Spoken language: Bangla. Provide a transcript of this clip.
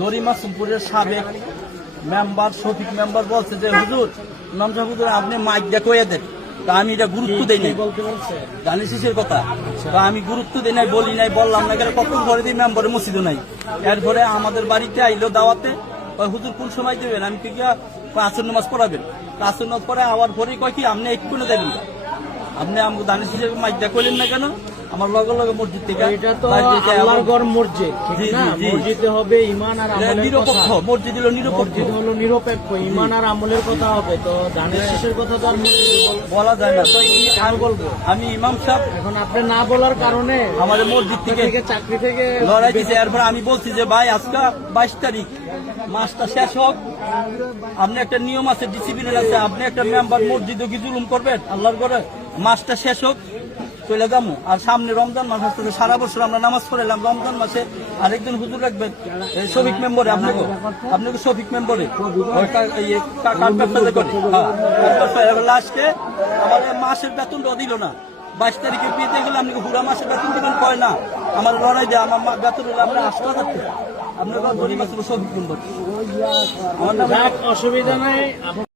দরিমাসুমপুরের সাবেক মেম্বার শফিক মেম্বার বলছে যে হুজুর নমজা হুজুর আপনি মাইক দিয়ে কয়ে দেন। তা আমি এটা গুরুত্ব দেই নাই, জানি শিশের কথা। তা আমি গুরুত্ব দিই নাই, বলি নাই, বললাম না গেলে কখন ঘরে দিই মেম্বারের মসজিদও নাই। এরপরে আমাদের বাড়িতে আইলো দাওয়াতে, হুজুর কোন সময় দেবেন? আমি কি আসর নামাজ পড়াবেন? আসর নামাজ পড়ে আওয়ার পরে কয় কি আপনি একটু দেবেন না, আপনি আমাকে দানিশ হিসেবে মাইক দিয়ে করলেন না কেন? আমার লগে লগে মসজিদ থেকে এটা তো আল্লাহর ঘর মসজিদ, ঠিক না? মসজিদে হবে ঈমান আর আমলের নিরপেক্ষ, কথা। মসজিদ হলো নিরপেক্ষ, মসজিদ হলো নিরপেক্ষ, ঈমান আর আমলের কথা হবে। তো ধানের শেষের কথা তো আর মসজিদে বলা যায় না। তো আমি বলবো, আমি ইমাম সাহেব, এখন আপনি না বলার কারণে আমাদের মসজিদ থেকে চাকরি থেকে লড়াই দিয়েছে। এরপর আমি বলছি যে ভাই আজকে 22 তারিখ, মাসটা শেষ হোক, আপনি একটা নিয়ম আছে, ডিসিপ্লিন আছে, আপনি একটা মেম্বার মসজিদে কি জুলুম করবেন? আল্লাহর করে মাসটা শেষ হোক, চলে যাবো। আর সামনে রমজান মাস আসতে, সারা বছর আমরা নামাজ পড়লাম, রমজান মাসে আরেকজন হুজুর রাখবেন শফিক মেম্বরে, আপনাকে শফিক মেম্বরে লাস্টে আমাদের মাসের বেতনটা দিল না। 22 তারিখে পেতে গেলে আপনি পুরা মাসের বেতন দিবেন, কয় না আমার লড়াই দেয়, আমার বেতন হলে আমরা 8,000 টাকা, আপনার শফিক মেম্বর, আমার অসুবিধা নাই।